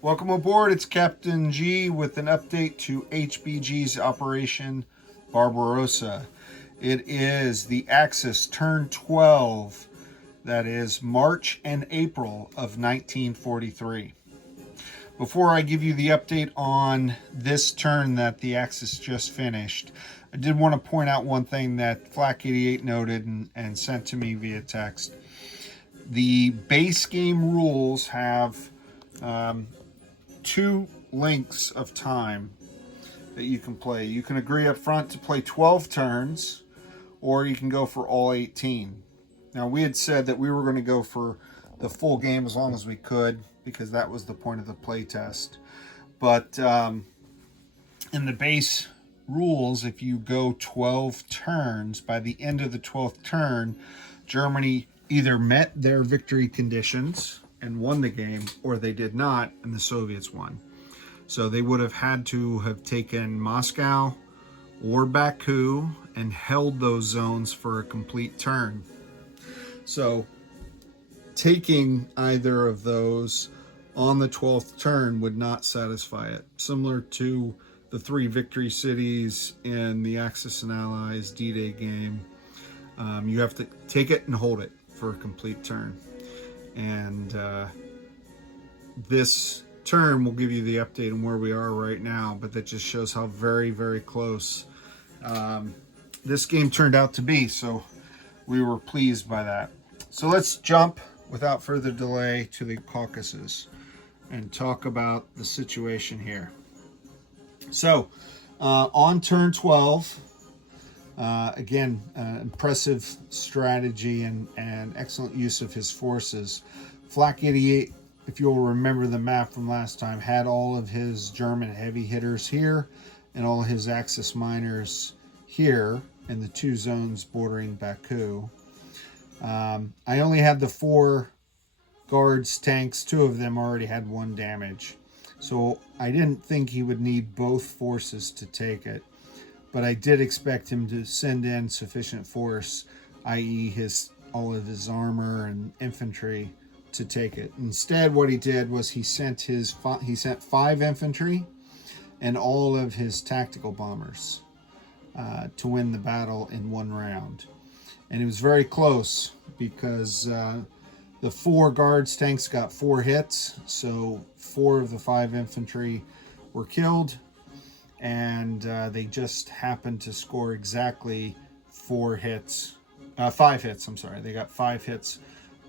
Welcome aboard. It's Captain G with an update to HBG's Operation Barbarossa. It is the Axis turn 12, that is March and April of 1943. Before I give you the update on this turn that the Axis just finished, I did want to point out one thing that Flak88 noted and sent to me via text. The base game rules have two lengths of time that you can play. You can agree up front to play 12 turns, or you can go for all 18. Now, we had said that we were going to go for the full game as long as we could, because that was the point of the play test. But in the base rules, if you go 12 turns, by the end of the 12th turn, Germany either met their victory conditions and won the game, or they did not, and the Soviets won. So they would have had to have taken Moscow or Baku and held those zones for a complete turn. So taking either of those on the 12th turn would not satisfy it. Similar to the three victory cities in the Axis and Allies D-Day game, you have to take it and hold it for a complete turn. And this turn will give you the update on where we are right now, but that just shows how very, very close this game turned out to be. So we were pleased by that. So let's jump without further delay to the Caucuses and talk about the situation here. So on turn 12, again, impressive strategy and excellent use of his forces. Flak88, if you'll remember the map from last time, had all of his German heavy hitters here and all his Axis miners here in the two zones bordering Baku. I only had the 4 guards tanks. 2 of them already had 1 damage. So I didn't think he would need both forces to take it. But I did expect him to send in sufficient force, i.e. all of his armor and infantry, to take it. Instead, what he did was he sent 5 infantry and all of his tactical bombers to win the battle in 1 round. And it was very close because the 4 guards tanks got 4 hits, so 4 of the 5 infantry were killed. And they just happened to score exactly 5 hits. I'm sorry. They got 5 hits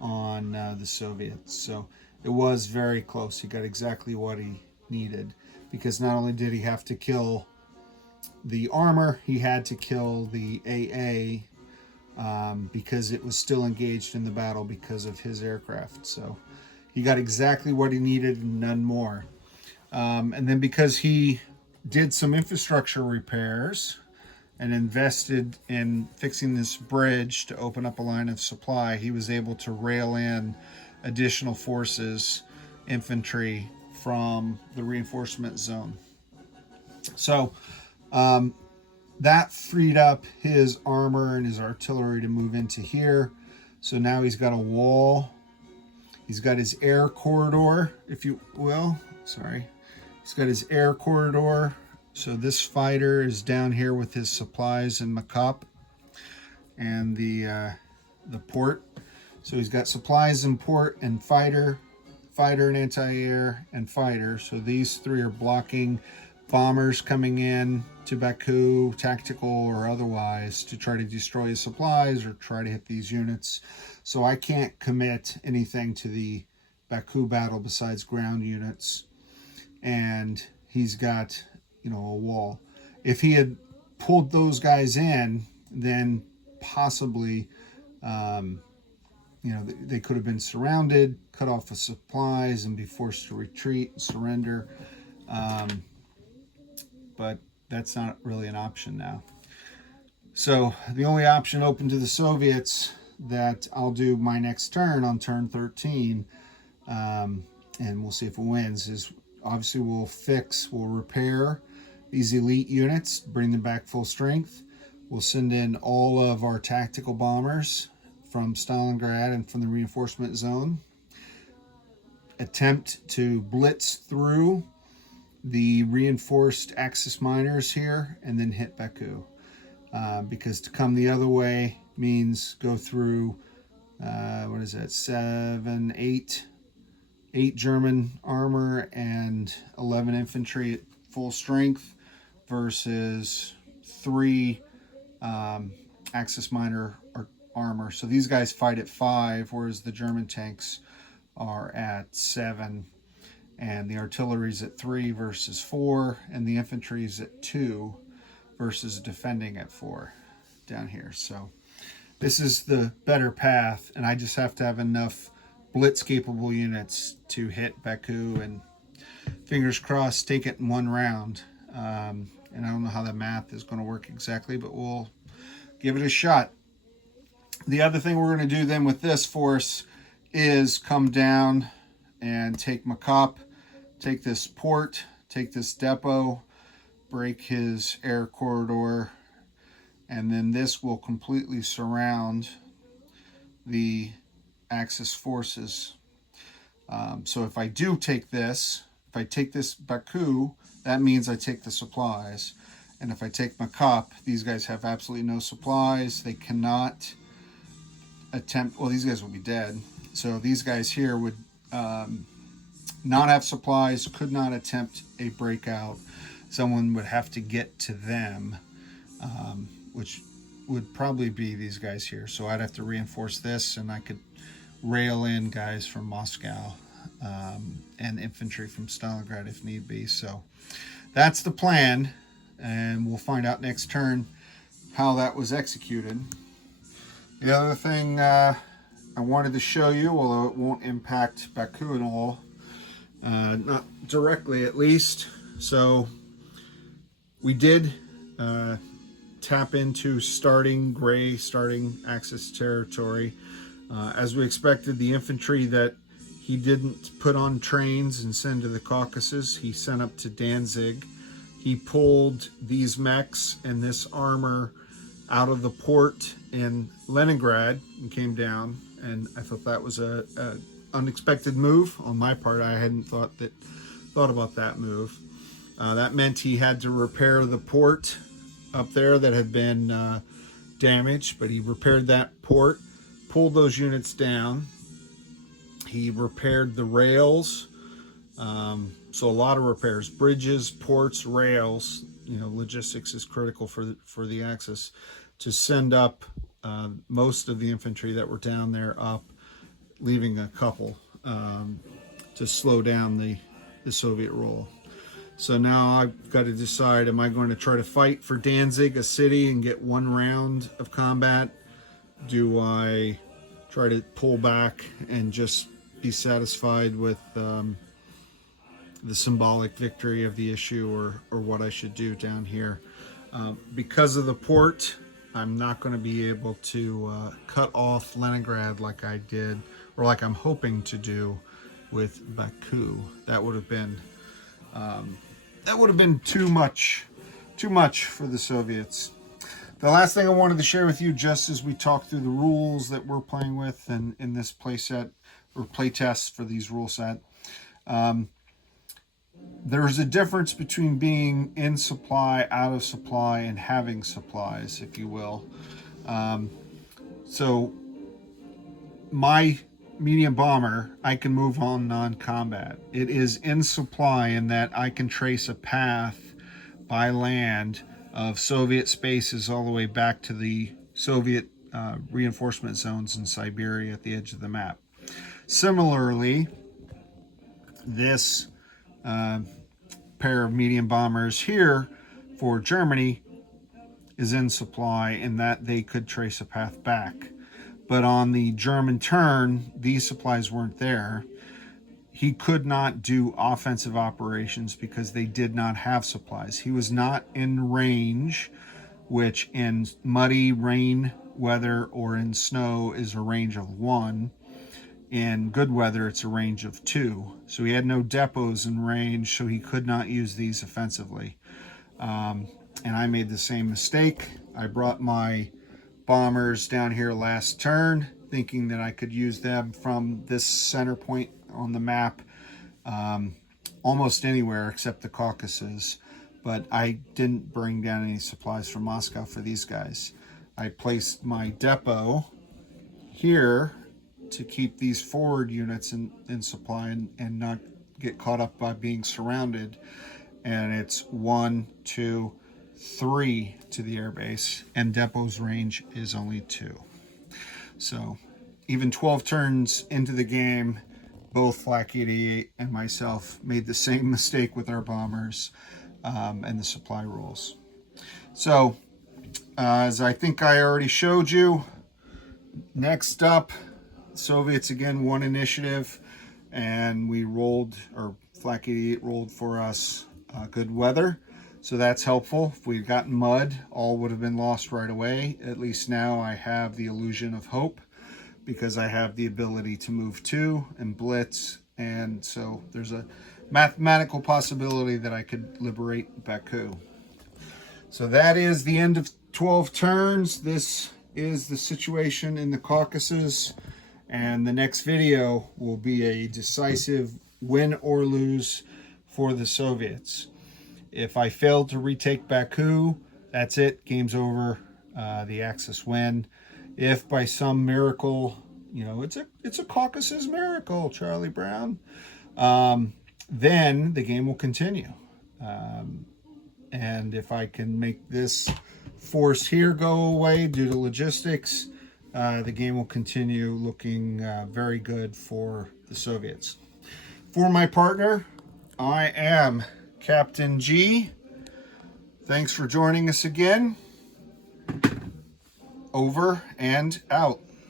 on the Soviets. So it was very close. He got exactly what he needed, because not only did he have to kill the armor, he had to kill the AA because it was still engaged in the battle because of his aircraft. So he got exactly what he needed and none more. And then because he did some infrastructure repairs and invested in fixing this bridge to open up a line of supply, he was able to rail in additional forces, infantry, from the reinforcement zone. So that freed up his armor and his artillery to move into here. So now he's got a wall. He's got his air corridor, if you will. Sorry. He's got his air corridor. So this fighter is down here with his supplies and Makop and the port. So he's got supplies and port and fighter and anti-air and fighter. So these 3 are blocking bombers coming in to Baku, tactical or otherwise, to try to destroy his supplies or try to hit these units. So I can't commit anything to the Baku battle besides ground units. And he's got, a wall. If he had pulled those guys in, then possibly, they could have been surrounded, cut off with supplies, and be forced to retreat and surrender. But that's not really an option now. So the only option open to the Soviets that I'll do my next turn on turn 13, and we'll see if it wins, is obviously we'll repair these elite units, bring them back full strength. We'll send in all of our tactical bombers from Stalingrad and from the reinforcement zone. attempt to blitz through the reinforced Axis miners here and then hit Baku. Because to come the other way means go through, what is that, 7, 8 German armor and 11 infantry at full strength versus 3 Axis miner armor. So these guys fight at 5, whereas the German tanks are at 7, and the artillery's at 3 versus 4, and the infantry's at 2 versus defending at 4 down here. So this is the better path, and I just have to have enough blitz capable units to hit Baku and, fingers crossed, take it in one round. And I don't know how the math is going to work exactly, but we'll give it a shot. The other thing we're going to do then with this force is come down and take Makop, take this port, take this depot, break his air corridor, and then this will completely surround the Axis forces. So if I do take this, if I take this Baku, that means I take the supplies. And if I take Makop, these guys have absolutely no supplies. They cannot attempt, well, these guys will be dead. So these guys here would not have supplies, could not attempt a breakout. Someone would have to get to them, which would probably be these guys here. So I'd have to reinforce this, and I could rail in guys from Moscow and infantry from Stalingrad if need be. So that's the plan, and we'll find out next turn how that was executed. The other thing I wanted to show you, although it won't impact Baku at all, not directly at least. So we did tap into starting Axis territory. As we expected, the infantry that he didn't put on trains and send to the Caucasus, he sent up to Danzig. He pulled these mechs and this armor out of the port in Leningrad and came down, and I thought that was a unexpected move on my part. I hadn't thought about that move. That meant he had to repair the port up there that had been damaged, but he repaired that port, pulled those units down. He repaired the rails, so a lot of repairs, bridges, ports, rails. Logistics is critical for the Axis, to send up most of the infantry that were down there up, leaving a couple to slow down the Soviet roll. So now I've got to decide, am I going to try to fight for Danzig, a city, and get one round of combat? Do I try to pull back and just be satisfied with the symbolic victory of the issue, or what I should do down here? Because of the port, I'm not going to be able to cut off Leningrad like I did, or like I'm hoping to do with Baku. That would have been too much for the Soviets. The last thing I wanted to share with you, just as we talk through the rules that we're playing with and in this play set, or play test for these rule set, there's a difference between being in supply, out of supply, and having supplies, if you will. So my medium bomber, I can move on non-combat. It is in supply in that I can trace a path by land of Soviet spaces all the way back to the Soviet reinforcement zones in Siberia at the edge of the map. Similarly, this pair of medium bombers here for Germany is in supply in that they could trace a path back. But on the German turn, these supplies weren't there. He could not do offensive operations because they did not have supplies. He was not in range, which in muddy rain weather or in snow is a range of 1. In good weather, it's a range of 2. So he had no depots in range, so he could not use these offensively. And I made the same mistake. I brought my bombers down here last turn, thinking that I could use them from this center point on the map almost anywhere except the Caucasus, but I didn't bring down any supplies from Moscow for these guys. I placed my depot here to keep these forward units in supply and not get caught up by being surrounded. And it's 1, 2, 3 to the airbase, and depot's range is only 2. So even 12 turns into the game, both Flak 88 and myself made the same mistake with our bombers and the supply rules. So as I think I already showed you, next up, Soviets again won initiative, and we rolled, or Flak 88 rolled for us good weather. So that's helpful. If we'd gotten mud, all would have been lost right away. At least now I have the illusion of hope, because I have the ability to move 2 and blitz, and so there's a mathematical possibility that I could liberate Baku. So that is the end of 12 turns. This is the situation in the Caucasus, and the next video will be a decisive win or lose for the Soviets. If I fail to retake Baku, that's it, game's over. The Axis win. If by some miracle, you know, it's a Caucasus miracle, Charlie Brown, then the game will continue. And if I can make this force here go away due to logistics, the game will continue looking very good for the Soviets. For my partner, I am Captain G. Thanks for joining us again. Over and out.